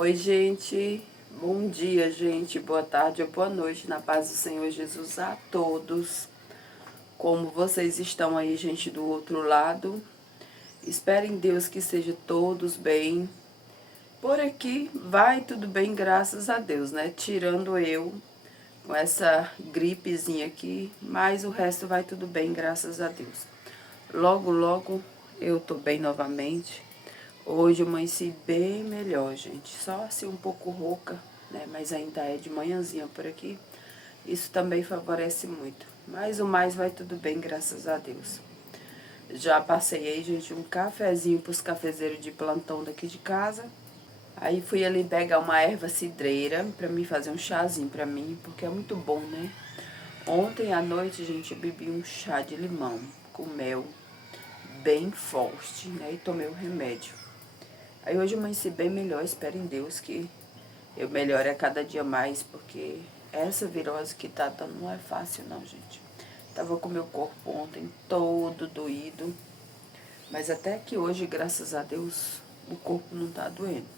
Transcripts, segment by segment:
Oi, gente. Bom dia, gente. Boa tarde ou boa noite. Na paz do Senhor Jesus a todos. Como vocês estão aí, gente, do outro lado? Espero em Deus que estejam todos bem. Por aqui vai tudo bem, graças a Deus, né? Tirando eu com essa gripezinha aqui, mas o resto vai tudo bem, graças a Deus. Logo, logo eu tô bem novamente. Hoje eu amanheci bem melhor, gente. Só assim um pouco rouca, né? Mas ainda é de manhãzinha por aqui. Isso também favorece muito. Mas o mais vai tudo bem, graças a Deus. Já passei aí, gente, um cafezinho pros cafezeiros de plantão daqui de casa. Aí fui ali pegar uma erva cidreira pra mim fazer um chazinho pra mim, porque é muito bom, né? Ontem à noite, gente, eu bebi um chá de limão com mel bem forte, né? E tomei o remédio. Aí hoje eu amanheci bem melhor, espero em Deus que eu melhore a cada dia mais, porque essa virose que tá dando não é fácil não, gente. Tava com meu corpo ontem todo doído, mas até que hoje, graças a Deus, o corpo não tá doendo.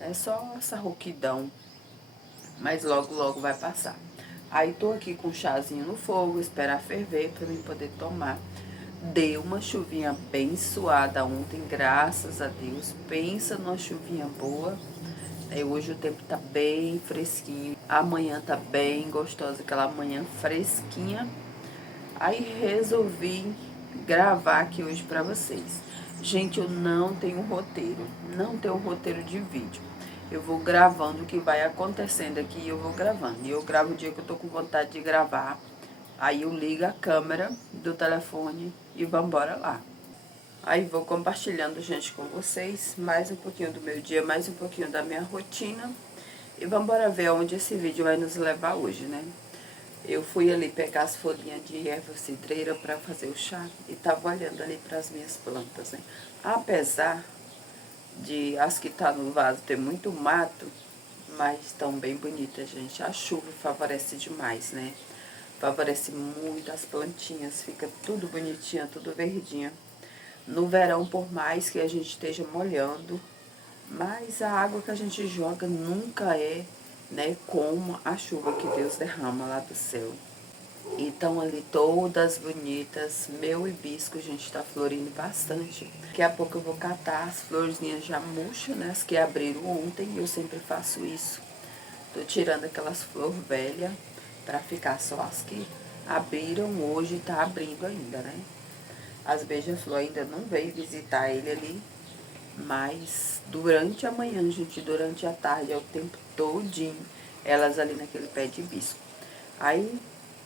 É só essa rouquidão, mas logo, logo vai passar. Aí tô aqui com um chazinho no fogo, esperar ferver pra mim poder tomar. Deu uma chuvinha abençoada ontem, graças a Deus. Pensa numa chuvinha boa. Hoje o tempo tá bem fresquinho. Amanhã tá bem gostosa, aquela manhã fresquinha. Aí resolvi gravar aqui hoje pra vocês. Gente, eu não tenho roteiro. Não tenho roteiro de vídeo. Eu vou gravando o que vai acontecendo aqui e eu vou gravando. E eu gravo o dia que eu tô com vontade de gravar. Aí eu ligo a câmera do telefone e vambora lá. Aí vou compartilhando, gente, com vocês mais um pouquinho do meu dia, mais um pouquinho da minha rotina. E vambora ver onde esse vídeo vai nos levar hoje, né? Eu fui ali pegar as folhinhas de erva cidreira para fazer o chá e tava olhando ali para as minhas plantas, né? Apesar de as que tá no vaso ter muito mato, mas estão bem bonitas, gente. A chuva favorece demais, né? Favorece muito as plantinhas, fica tudo bonitinha, tudo verdinha. No verão, por mais que a gente esteja molhando, mas a água que a gente joga nunca é, né, como a chuva que Deus derrama lá do céu. Então ali todas bonitas, meu hibisco, gente, tá florindo bastante. Daqui a pouco eu vou catar as florzinhas já murchas, né, as que abriram ontem, eu sempre faço isso. Tô tirando aquelas flores velhas pra ficar só as que abriram hoje e tá abrindo ainda, né. As beija-flor ainda não veio visitar ele ali, mas durante a manhã, gente, durante a tarde, é o tempo todinho, elas ali naquele pé de hibisco. Aí,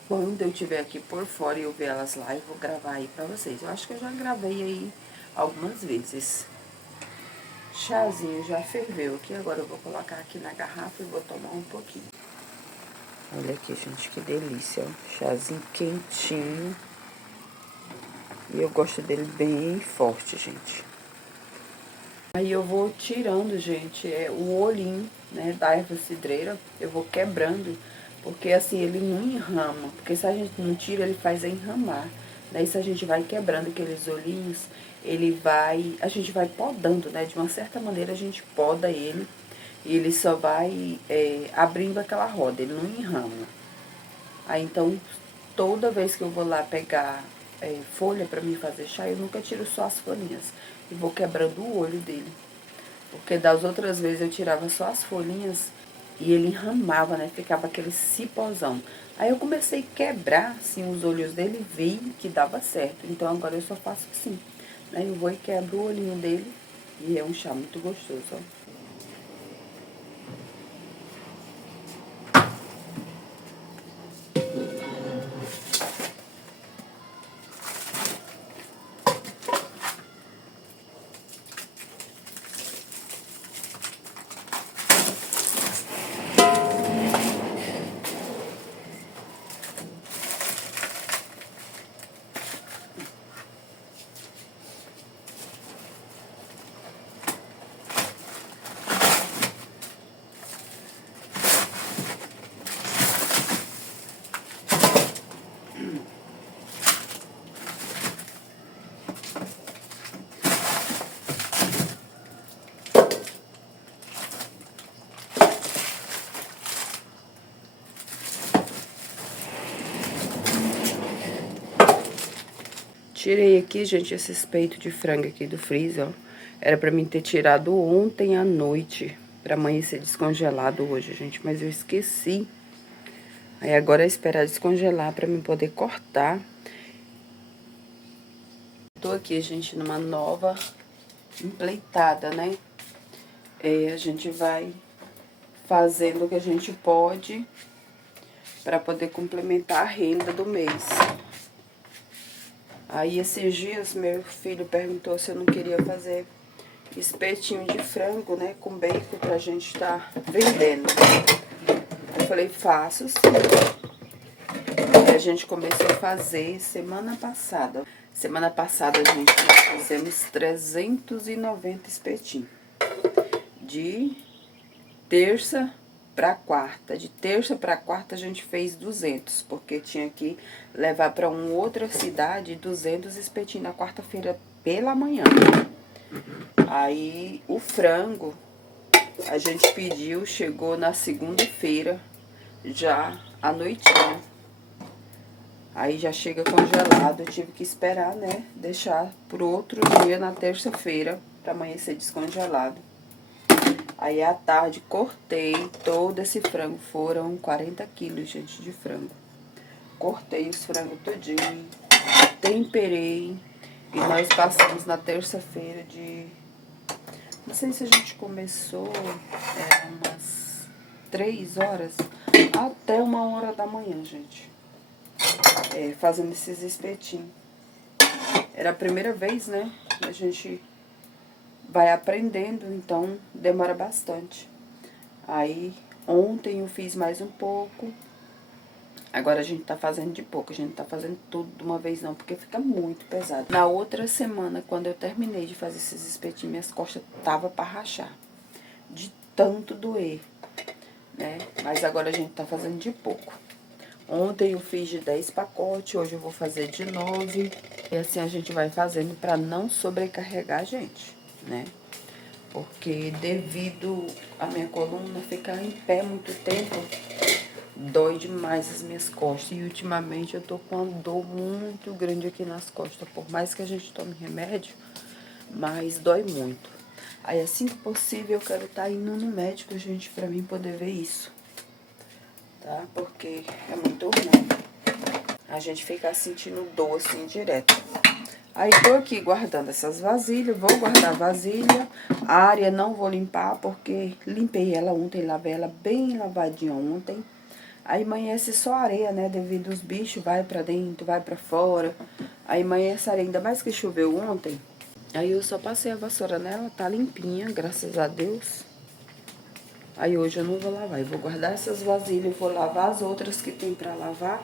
quando eu estiver aqui por fora e eu ver elas lá, eu vou gravar aí pra vocês. Eu acho que eu já gravei aí algumas vezes. Chazinho já ferveu aqui, agora eu vou colocar aqui na garrafa e vou tomar um pouquinho. Olha aqui, gente, que delícia, ó. Chazinho quentinho. E eu gosto dele bem forte, gente. Aí eu vou tirando, gente, o olhinho, né, da erva cidreira. Eu vou quebrando, porque assim, ele não enrama. Porque se a gente não tira, ele faz enramar. Daí se a gente vai quebrando aqueles olhinhos, a gente vai podando, né? De uma certa maneira a gente poda ele. E ele só vai abrindo aquela roda, ele não enrama. Aí então, toda vez que eu vou lá pegar folha pra mim fazer chá, eu nunca tiro só as folhinhas. E vou quebrando o olho dele. Porque das outras vezes eu tirava só as folhinhas e ele enramava, né? Ficava aquele cipozão. Aí eu comecei a quebrar, assim, os olhos dele e vi que dava certo. Então agora eu só faço assim, né? Eu vou e quebro o olhinho dele e é um chá muito gostoso, ó. Tirei aqui, gente, esses peitos de frango aqui do freezer, ó. Era pra mim ter tirado ontem à noite, pra amanhecer descongelado hoje, gente, mas eu esqueci. Aí agora é esperar descongelar pra mim poder cortar. Tô aqui, gente, numa nova empleitada, né? A gente vai fazendo o que a gente pode pra poder complementar a renda do mês. Aí, esses dias, meu filho perguntou se eu não queria fazer espetinho de frango, né, com bacon pra gente estar vendendo. Eu falei, faço sim. E a gente começou a fazer semana passada. Semana passada, gente, nós fizemos 390 espetinhos. De terça pra quarta. De terça pra quarta a gente fez 200, porque tinha que levar pra uma outra cidade 200 espetinhos na quarta-feira pela manhã. Aí o frango a gente pediu, chegou na segunda-feira, já à noitinha. Aí já chega congelado, eu tive que esperar, né, deixar pro outro dia, na terça-feira, pra amanhecer descongelado. Aí, à tarde, cortei todo esse frango. Foram 40 quilos, gente, de frango. Cortei os frangos todinho, temperei. E nós passamos na terça-feira de... Não sei se a gente começou umas 3 horas até 1 hora da manhã, gente. Fazendo esses espetinhos. Era a primeira vez, né? A gente vai aprendendo, então demora bastante. Aí, ontem eu fiz mais um pouco. Agora a gente tá fazendo de pouco, a gente não tá fazendo tudo de uma vez não, porque fica muito pesado. Na outra semana, quando eu terminei de fazer esses espetinhos, minhas costas tava pra rachar. De tanto doer, né? Mas agora a gente tá fazendo de pouco. Ontem eu fiz de 10 pacotes, hoje eu vou fazer de 9. E assim a gente vai fazendo pra não sobrecarregar a gente, né? Porque devido a minha coluna ficar em pé muito tempo, dói demais as minhas costas. E ultimamente eu tô com uma dor muito grande aqui nas costas. Por mais que a gente tome remédio, mas dói muito. Aí assim que possível eu quero estar indo no médico, gente, pra mim poder ver isso. Tá? Porque é muito ruim a gente ficar sentindo dor assim direto. Aí tô aqui guardando essas vasilhas, vou guardar a vasilha. A área não vou limpar porque limpei ela ontem, lavei ela bem lavadinha ontem. Aí amanhece só areia, né, devido aos bichos, vai pra dentro, vai pra fora. Aí amanhece areia, ainda mais que choveu ontem. Aí eu só passei a vassoura nela, tá limpinha, graças a Deus. Aí hoje eu não vou lavar, eu vou guardar essas vasilhas, vou lavar as outras que tem pra lavar.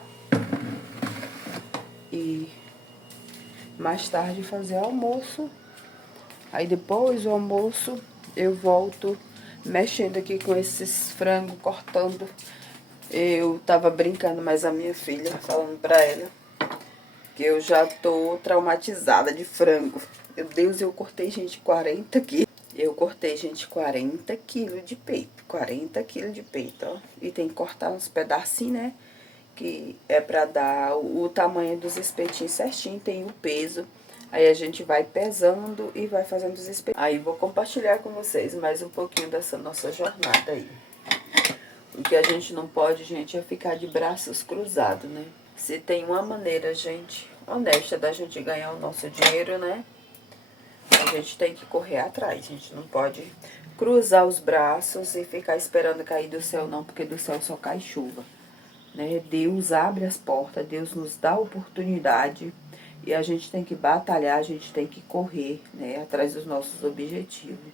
E mais tarde fazer o almoço. Aí depois do almoço eu volto mexendo aqui com esses frangos, cortando. Eu tava brincando, mas a minha filha falando pra ela que eu já tô traumatizada de frango. Meu Deus, eu cortei, gente, 40 quilos. Eu cortei, gente, 40 quilos de peito. 40 quilos de peito, ó. E tem que cortar uns pedacinhos, né? Que é pra dar o tamanho dos espetinhos certinho, tem o peso. Aí a gente vai pesando e vai fazendo os espetinhos. Aí vou compartilhar com vocês mais um pouquinho dessa nossa jornada aí. O que a gente não pode, gente, é ficar de braços cruzados, né? Se tem uma maneira, gente, honesta da gente ganhar o nosso dinheiro, né? A gente tem que correr atrás, a gente não pode cruzar os braços e ficar esperando cair do céu, não, porque do céu só cai chuva, né? Deus abre as portas, Deus nos dá oportunidade e a gente tem que batalhar, a gente tem que correr, né, atrás dos nossos objetivos.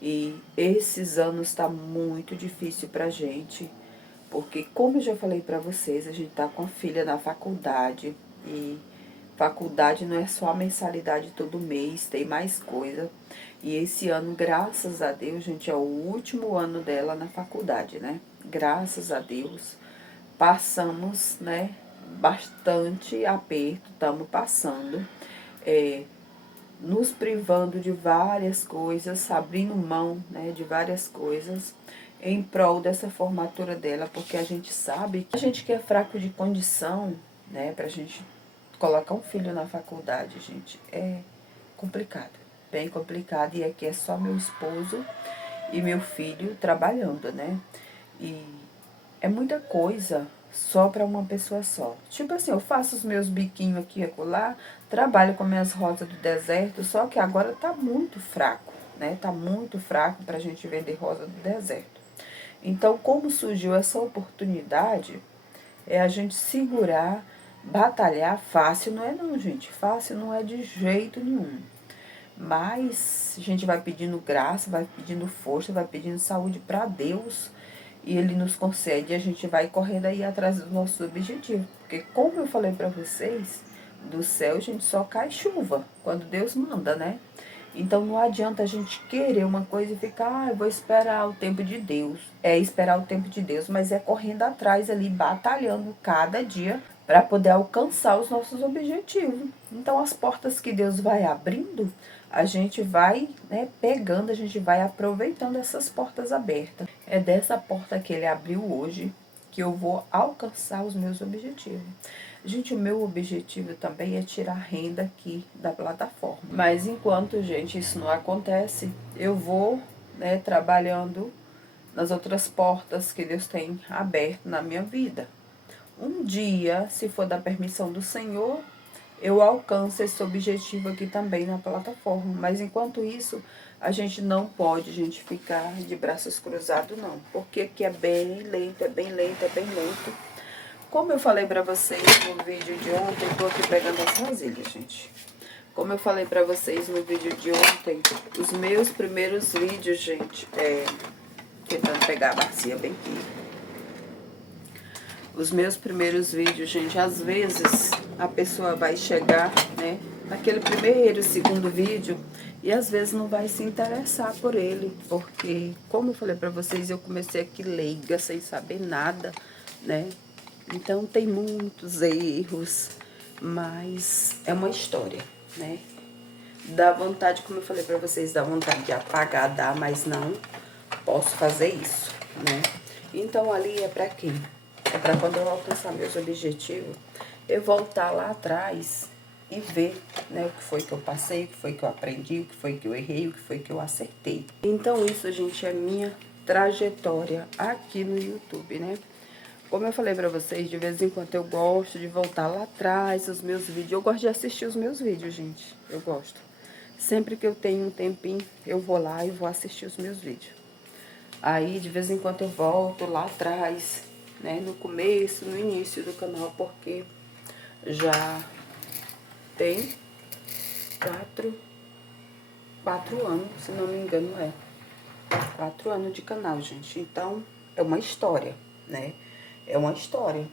E esses anos tá muito difícil pra gente, porque como eu já falei pra vocês, a gente tá com a filha na faculdade e faculdade não é só a mensalidade todo mês, tem mais coisa. E esse ano, graças a Deus, gente, é o último ano dela na faculdade, né? Graças a Deus, passamos, né, bastante aperto, estamos passando, nos privando de várias coisas, abrindo mão, né, de várias coisas em prol dessa formatura dela, porque a gente sabe que a gente que é fraco de condição, né, pra gente colocar um filho na faculdade, gente, é complicado, bem complicado. E aqui é só meu esposo e meu filho trabalhando, né? E é muita coisa só para uma pessoa só. Tipo assim, eu faço os meus biquinhos aqui e acolá, trabalho com minhas rosas do deserto, só que agora tá muito fraco, né? Tá muito fraco pra gente vender rosa do deserto. Então, como surgiu essa oportunidade, é a gente segurar, batalhar. Fácil não é não, gente. Fácil não é de jeito nenhum. Mas a gente vai pedindo graça, vai pedindo força, vai pedindo saúde para Deus. E Ele nos concede e a gente vai correndo aí atrás do nosso objetivo. Porque como eu falei para vocês, do céu a gente só cai chuva quando Deus manda, né? Então não adianta a gente querer uma coisa e ficar, eu vou esperar o tempo de Deus. É esperar o tempo de Deus, mas é correndo atrás ali, batalhando cada dia para poder alcançar os nossos objetivos. Então as portas que Deus vai abrindo, a gente vai, né, pegando, a gente vai aproveitando essas portas abertas. É dessa porta que Ele abriu hoje que eu vou alcançar os meus objetivos. Gente, o meu objetivo também é tirar renda aqui da plataforma. Mas enquanto, gente, isso não acontece, eu vou, né, trabalhando nas outras portas que Deus tem aberto na minha vida. Um dia, se for da permissão do Senhor, eu alcanço esse objetivo aqui também na plataforma. Mas enquanto isso, a gente não pode, gente, ficar de braços cruzados, não. Porque aqui é bem lento, é bem lento, é bem lento. Como eu falei pra vocês no vídeo de ontem, eu tô aqui pegando as vasilhas, gente. Como eu falei pra vocês no vídeo de ontem, os meus primeiros vídeos, gente, tentando pegar a bacia bem aqui. Os meus primeiros vídeos, gente, às vezes a pessoa vai chegar, né, naquele primeiro, segundo vídeo, e às vezes não vai se interessar por ele, porque, como eu falei pra vocês, eu comecei aqui leiga, sem saber nada, né? Então tem muitos erros, mas é uma história, né? Dá vontade, como eu falei pra vocês, dá vontade de apagar, dá, mas não posso fazer isso, né? Então ali é pra quê? É pra quando eu alcançar meus objetivos, eu voltar lá atrás e ver, né, o que foi que eu passei, o que foi que eu aprendi, o que foi que eu errei, o que foi que eu acertei. Então isso, gente, é minha trajetória aqui no YouTube, né? Como eu falei pra vocês, de vez em quando eu gosto de voltar lá atrás, os meus vídeos. Eu gosto de assistir os meus vídeos, gente. Eu gosto. Sempre que eu tenho um tempinho, eu vou lá e vou assistir os meus vídeos. Aí, de vez em quando eu volto lá atrás, né, no começo, no início do canal, porque já tem 4 anos, se não me engano, 4 anos de canal, gente. Então, é uma história, né? É uma história.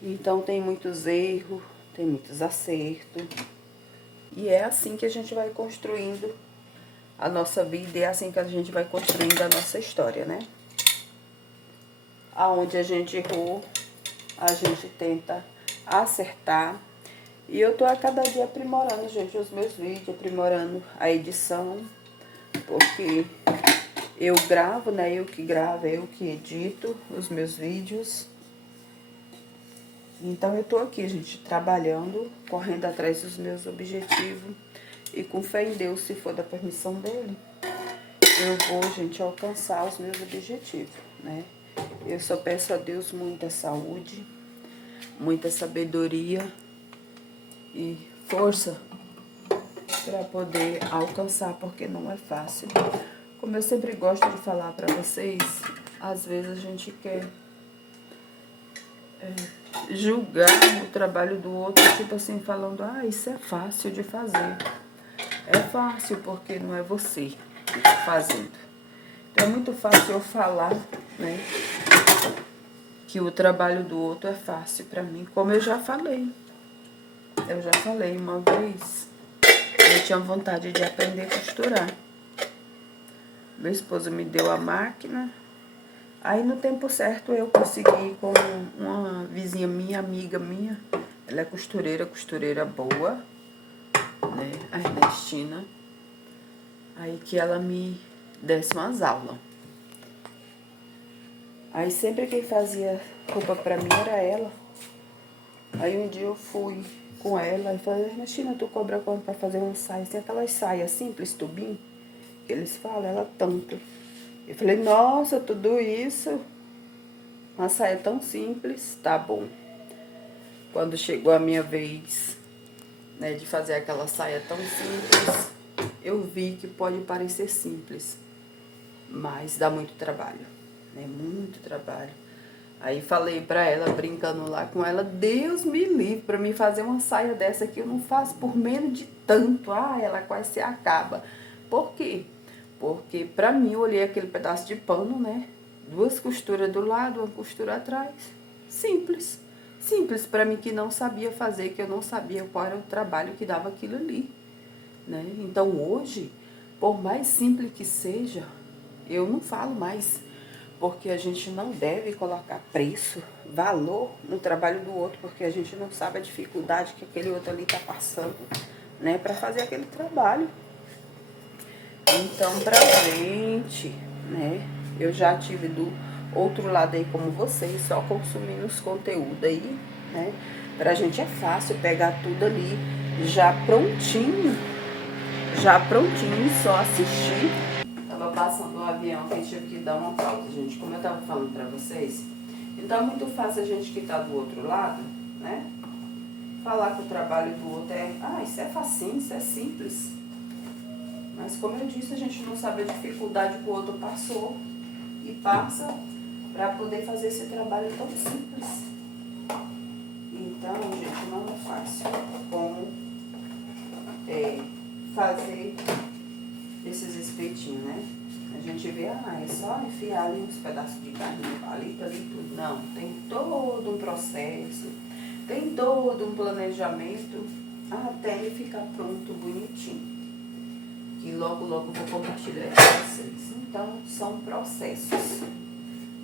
Então, tem muitos erros, tem muitos acertos. E é assim que a gente vai construindo a nossa vida, e é assim que a gente vai construindo a nossa história, né? Aonde a gente errou, a gente tenta acertar. E eu tô a cada dia aprimorando, gente, os meus vídeos, aprimorando a edição, porque eu gravo, né? Eu que gravo, eu que edito os meus vídeos. Então eu tô aqui, gente, trabalhando, correndo atrás dos meus objetivos. E com fé em Deus, se for da permissão dele, eu vou, gente, alcançar os meus objetivos, né? Eu só peço a Deus muita saúde, muita sabedoria e força para poder alcançar, porque não é fácil. Como eu sempre gosto de falar para vocês, às vezes a gente quer julgar o trabalho do outro, tipo assim, falando, ah, isso é fácil de fazer. É fácil porque não é você que está fazendo. Então é muito fácil eu falar, né, que o trabalho do outro é fácil para mim, como eu já falei. Eu já falei uma vez, eu tinha vontade de aprender a costurar. Meu esposo me deu a máquina, aí no tempo certo eu consegui com uma vizinha minha, amiga minha, ela é costureira boa, né, a Ernestina, aí que ela me desse umas aulas. Aí sempre quem fazia roupa pra mim era ela. Aí um dia eu fui com ela e falei, China, tu cobra quanto pra fazer uma saia? Tem aquelas saias simples, tubinho, que eles falam, ela tanto. Eu falei, nossa, tudo isso? Uma saia tão simples, tá bom. Quando chegou a minha vez, né, de fazer aquela saia tão simples, eu vi que pode parecer simples, mas dá muito trabalho, né, muito trabalho. Aí falei pra ela, brincando lá com ela, Deus me livre pra mim fazer uma saia dessa aqui, eu não faço por menos de tanto. Ah, ela quase se acaba. Por quê? Porque pra mim, eu olhei aquele pedaço de pano, né, 2 costuras do lado, 1 costura atrás, simples. Simples pra mim que não sabia fazer, que eu não sabia qual era o trabalho que dava aquilo ali, né. Então hoje, por mais simples que seja, eu não falo mais, porque a gente não deve colocar preço, valor no trabalho do outro, porque a gente não sabe a dificuldade que aquele outro ali tá passando, né, para fazer aquele trabalho. Então, pra gente, né, eu já tive do outro lado aí como vocês, só consumindo os conteúdos aí, né, pra gente é fácil pegar tudo ali já prontinho, e só assistir. Tava passando o avião que tive que dar uma pausa, gente, como eu tava falando pra vocês. Então é muito fácil a gente que tá do outro lado, né, falar que o trabalho do outro é, isso é facinho, isso é simples. Mas como eu disse, a gente não sabe a dificuldade que o outro passou e passa para poder fazer esse trabalho tão simples. Então, gente, não é fácil como fazer esses espetinhos, né? A gente vê, é só enfiar ali uns pedaços de carne, palito ali, tudo. Não, tem todo um processo, tem todo um planejamento até ele ficar pronto, bonitinho. Que logo, logo vou compartilhar com vocês. Então, são processos.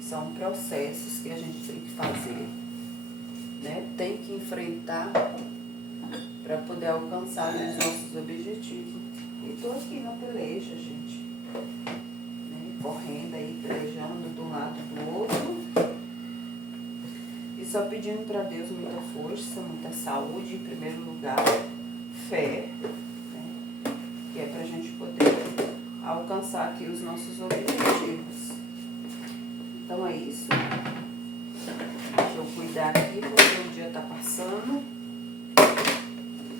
São processos que a gente tem que fazer, né? Tem que enfrentar para poder alcançar os nossos objetivos. E tô aqui na peleja, gente. Né? Correndo aí, pelejando de um lado e do outro. E só pedindo para Deus muita força, muita saúde, em primeiro lugar, fé, que é para a gente poder alcançar aqui os nossos objetivos. Então é isso. Deixa eu cuidar aqui, porque o dia tá passando.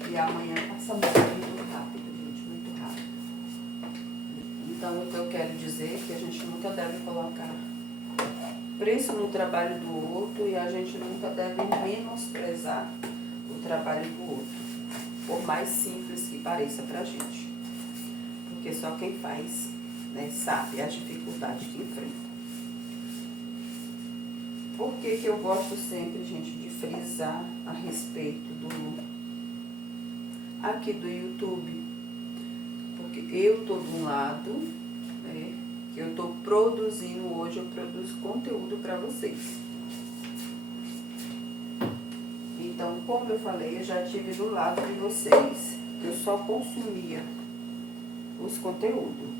E amanhã passa muito rápido, gente, muito rápido. Então o que eu quero dizer é que a gente nunca deve colocar preço no trabalho do outro e a gente nunca deve menosprezar o trabalho do outro, por mais simples que pareça pra gente. Porque só quem faz, né, sabe as dificuldades que enfrenta. Por que que eu gosto sempre, gente, de frisar a respeito aqui do YouTube? Porque eu tô de um lado, né, que eu tô produzindo hoje, eu produzo conteúdo para vocês. Então, como eu falei, eu já estive do lado de vocês, que eu só consumia os conteúdos.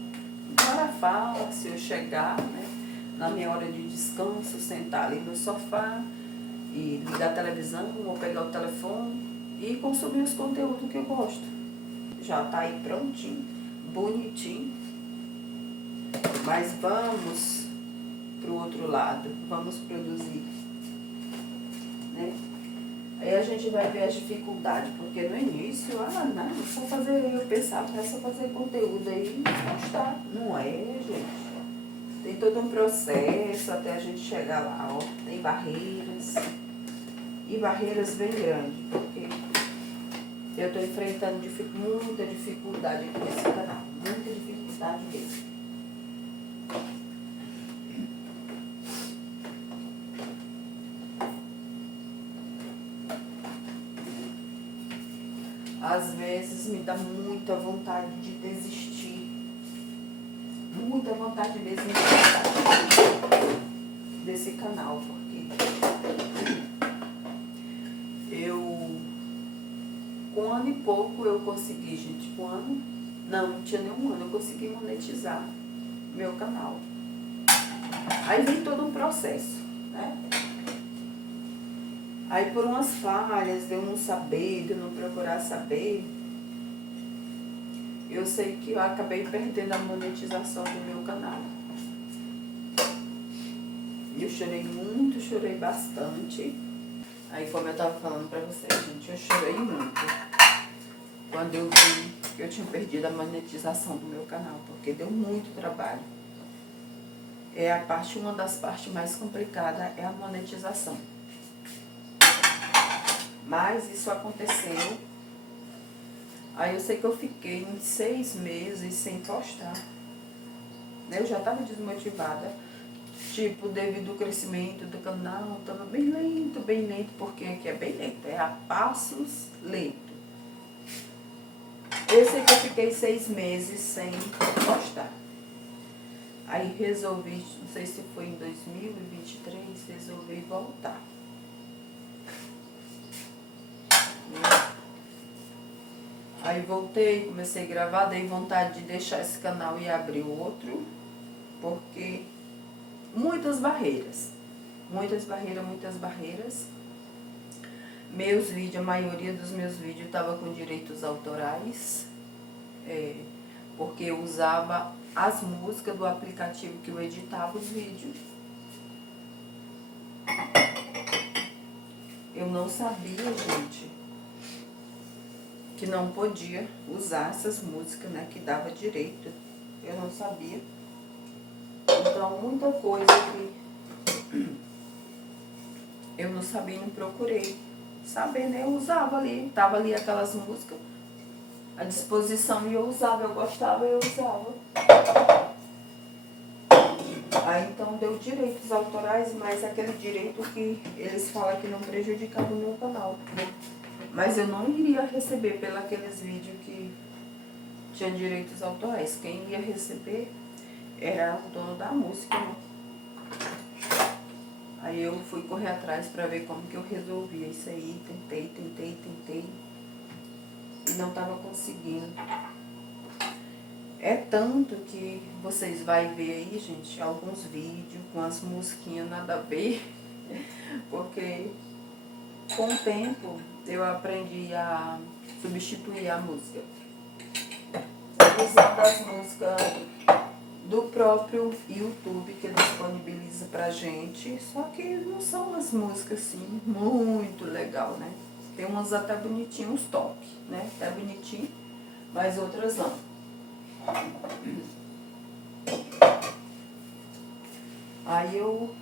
Então era fácil eu chegar, né, na minha hora de descanso, sentar ali no sofá e ligar a televisão ou pegar o telefone e consumir os conteúdos que eu gosto. Já tá aí prontinho, bonitinho. Mas vamos pro outro lado, vamos produzir, né? Aí a gente vai ver as dificuldades, porque no início, não, só fazer, eu pensava que era só fazer conteúdo aí e postar. Não é, gente. Tem todo um processo até a gente chegar lá, ó. Tem barreiras, e barreiras bem grandes, porque eu tô enfrentando muita dificuldade aqui nesse canal, muita dificuldade mesmo. Às vezes me dá muita vontade de desistir. Muita vontade mesmo de desistir desse canal, porque com 1 ano e pouco eu consegui, gente, com 1 ano, não tinha nem 1 ano, eu consegui monetizar meu canal. Aí vem todo um processo, né? Aí por umas falhas, de eu não saber, de eu não procurar saber, eu sei que eu acabei perdendo a monetização do meu canal. Eu chorei muito, chorei bastante. Aí como eu tava falando pra vocês, gente, eu chorei muito quando eu vi que eu tinha perdido a monetização do meu canal, porque deu muito trabalho. Uma das partes mais complicadas é a monetização. Mas isso aconteceu. Aí eu sei que eu fiquei uns 6 meses sem postar. Eu já estava desmotivada. Tipo, devido ao crescimento do canal, estava bem lento, porque aqui é bem lento, é a passos lento. Eu sei que eu fiquei 6 meses sem postar. Aí resolvi, não sei se foi em 2023, resolvi voltar. Aí voltei, comecei a gravar, dei vontade de deixar esse canal e abrir outro, porque muitas barreiras. Meus vídeos, a maioria dos meus vídeos estava com direitos autorais, porque eu usava as músicas do aplicativo que eu editava os vídeos. Eu não sabia, gente, que não podia usar essas músicas, né, que dava direito. Eu não sabia. Então, muita coisa que eu não sabia, não procurei saber, né? Eu usava ali, tava ali aquelas músicas à disposição e eu usava, eu gostava, eu usava. Aí então deu direitos autorais, mas aquele direito que eles falam que não prejudicava o meu canal. Mas eu não iria receber pelos aqueles vídeos que tinham direitos autorais. Quem ia receber era o dono da música, né? Aí eu fui correr atrás pra ver como que eu resolvia isso aí. Tentei. E não tava conseguindo. É tanto que vocês vão ver aí, gente, alguns vídeos com as musiquinhas nada a ver. Porque com o tempo eu aprendi a substituir a música. Usando as músicas do próprio YouTube que ele disponibiliza pra gente. Só que não são as músicas assim, muito legal, né? Tem umas até bonitinhas, uns top, né? Até bonitinho, mas outras não. Aí eu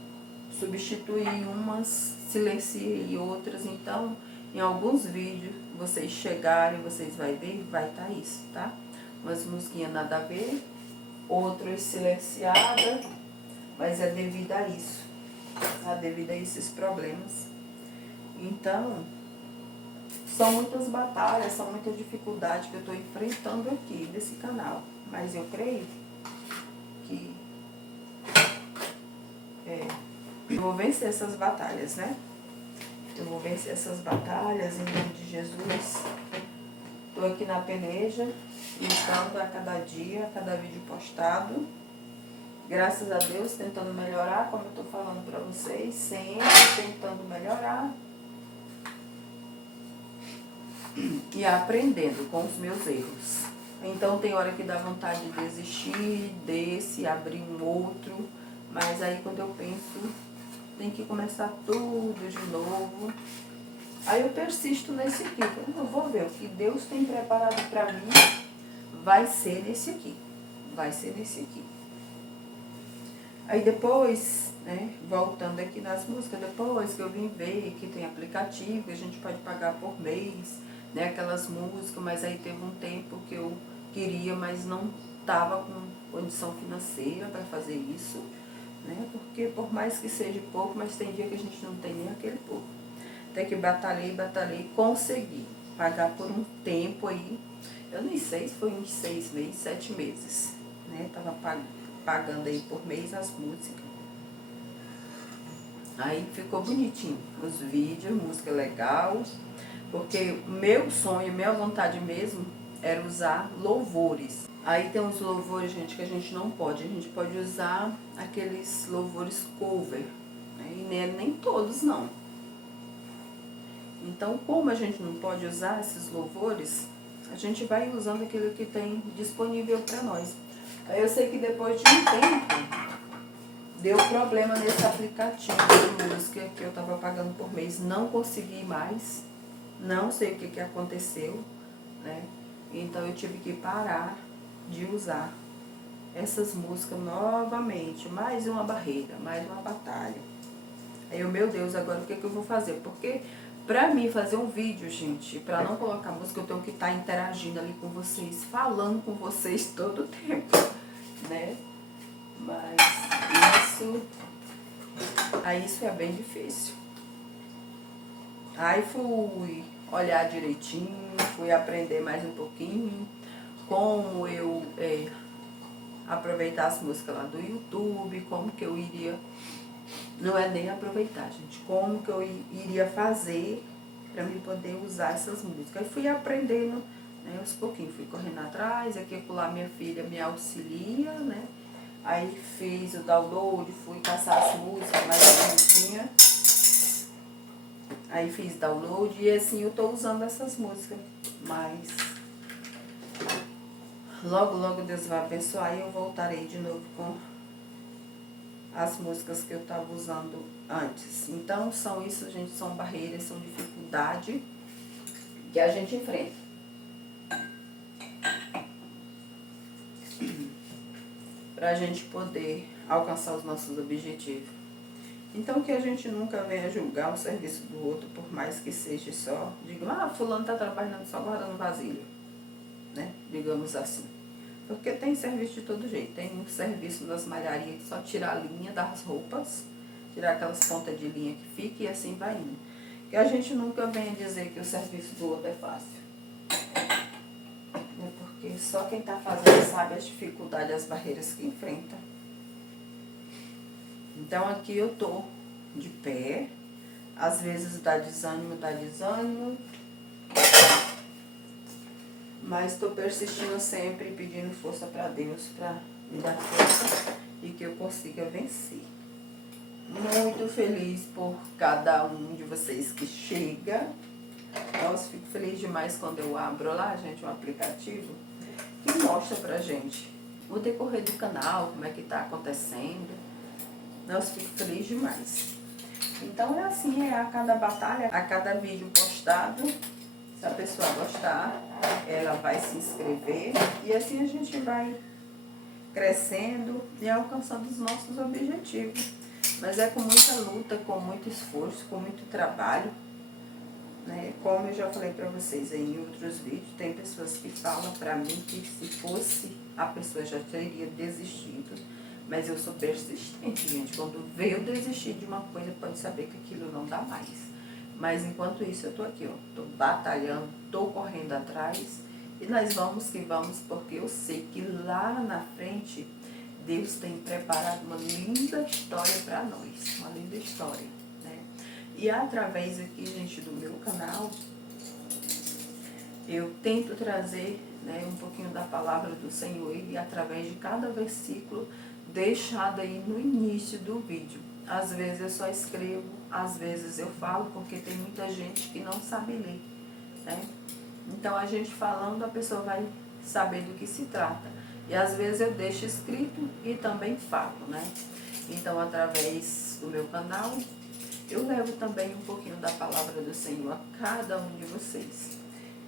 substituí umas, silenciei outras, então em alguns vídeos vocês chegarem, vocês vão ver, vai estar isso, tá? Umas musiquinhas nada a ver, outras silenciadas, mas é devido a isso, tá? Devido a esses problemas. Então, são muitas batalhas, são muitas dificuldades que eu estou enfrentando aqui nesse canal, mas eu creio que eu vou vencer essas batalhas, né? Eu vou vencer essas batalhas em nome de Jesus. Estou aqui na peleja, lutando a cada dia, a cada vídeo postado. Graças a Deus, tentando melhorar, como eu estou falando para vocês, sempre tentando melhorar. E aprendendo com os meus erros. Então tem hora que dá vontade de desistir desse, abrir um outro. Mas aí quando eu penso, tem que começar tudo de novo. Aí eu persisto nesse aqui. Eu vou ver o que Deus tem preparado para mim. Vai ser nesse aqui. Vai ser nesse aqui. Aí depois, né, voltando aqui nas músicas, depois que eu vim ver que tem aplicativo, que a gente pode pagar por mês, né, aquelas músicas, mas aí teve um tempo que eu queria, mas não estava com condição financeira para fazer isso, né, porque por mais que seja pouco, mas tem dia que a gente não tem nem aquele pouco. Até que batalhei, consegui pagar por um tempo aí, eu nem sei se foi uns 6 meses, 7 meses, né, tava pagando aí por mês as músicas. Aí ficou bonitinho os vídeos, música legal, porque meu sonho, minha vontade mesmo era usar louvores. Aí tem uns louvores, gente, que a gente não pode. A gente pode usar aqueles louvores cover, né? E nem todos não. Então, como a gente não pode usar esses louvores, a gente vai usando aquilo que tem disponível para nós. Aí eu sei que depois de um tempo, deu problema nesse aplicativo de música que eu estava pagando por mês. Não consegui mais, não sei o que aconteceu, né? Então eu tive que parar de usar essas músicas novamente. Mais uma barreira, mais uma batalha. Aí eu, meu Deus, agora o que eu vou fazer? Porque pra mim fazer um vídeo, gente, pra não colocar música, eu tenho que estar interagindo ali com vocês, falando com vocês todo o tempo, né? Mas isso é bem difícil. Aí fui olhar direitinho, fui aprender mais um pouquinho como eu aproveitar as músicas lá do YouTube, como que eu iria, não é nem aproveitar, gente, como que eu iria fazer para me poder usar essas músicas. Aí fui aprendendo, né, aos pouquinhos, fui correndo atrás, aqui lá minha filha me auxilia, né? Aí fiz o download, fui caçar as músicas mais bonitinha. Aí fiz download e assim eu tô usando essas músicas. Mas logo Deus vai abençoar e eu voltarei de novo com as músicas que eu estava usando antes. Então são isso, gente, são barreiras, são dificuldades que a gente enfrenta. Pra gente poder alcançar os nossos objetivos. Então que a gente nunca venha julgar o serviço do outro, por mais que seja só, diga, fulano tá trabalhando só guardando vasilha, né? Digamos assim. Porque tem serviço de todo jeito. Tem um serviço das malharias que só tira a linha das roupas, tirar aquelas pontas de linha que fica e assim vai indo. Que a gente nunca venha dizer que o serviço do outro é fácil. É porque só quem tá fazendo sabe as dificuldades, as barreiras que enfrenta. Então aqui eu tô de pé. Às vezes dá desânimo, mas estou persistindo sempre, pedindo força para Deus, para me dar força e que eu consiga vencer. Muito feliz por cada um de vocês que chega. Nossa, fico feliz demais quando eu abro lá, gente, um aplicativo que mostra pra gente o decorrer do canal, como é que tá acontecendo. Nossa, fico feliz demais. Então é assim, é a cada batalha, a cada vídeo postado. Se a pessoa gostar, ela vai se inscrever e assim a gente vai crescendo e alcançando os nossos objetivos. Mas é com muita luta, com muito esforço, com muito trabalho, né? Como eu já falei para vocês aí em outros vídeos, tem pessoas que falam para mim que se fosse a pessoa já teria desistido. Mas eu sou persistente, gente. Quando veio desistir de uma coisa, pode saber que aquilo não dá mais. Mas enquanto isso eu tô aqui, ó, tô batalhando, tô correndo atrás e nós vamos que vamos, porque eu sei que lá na frente Deus tem preparado uma linda história para nós, uma linda história, né? E através aqui, gente, do meu canal, eu tento trazer, né, um pouquinho da palavra do Senhor e através de cada versículo deixado aí no início do vídeo. Às vezes eu só escrevo, às vezes eu falo, porque tem muita gente que não sabe ler, né? Então a gente falando, a pessoa vai saber do que se trata. E às vezes eu deixo escrito e também falo, né? Então através do meu canal, eu levo também um pouquinho da palavra do Senhor a cada um de vocês.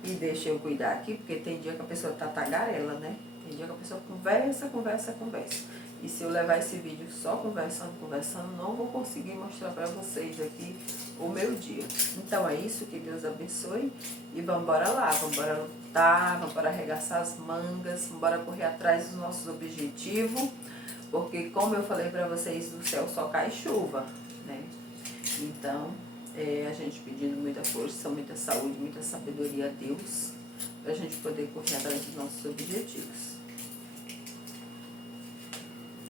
E deixa eu cuidar aqui, porque tem dia que a pessoa tá tagarela, né? Tem dia que a pessoa conversa. E se eu levar esse vídeo só conversando, não vou conseguir mostrar para vocês aqui o meu dia. Então é isso, que Deus abençoe. E vamos embora lá, vamos embora lutar, vamos embora arregaçar as mangas, vamos embora correr atrás dos nossos objetivos. Porque como eu falei para vocês, do céu só cai chuva, né? Então, a gente pedindo muita força, muita saúde, muita sabedoria a Deus, para a gente poder correr atrás dos nossos objetivos.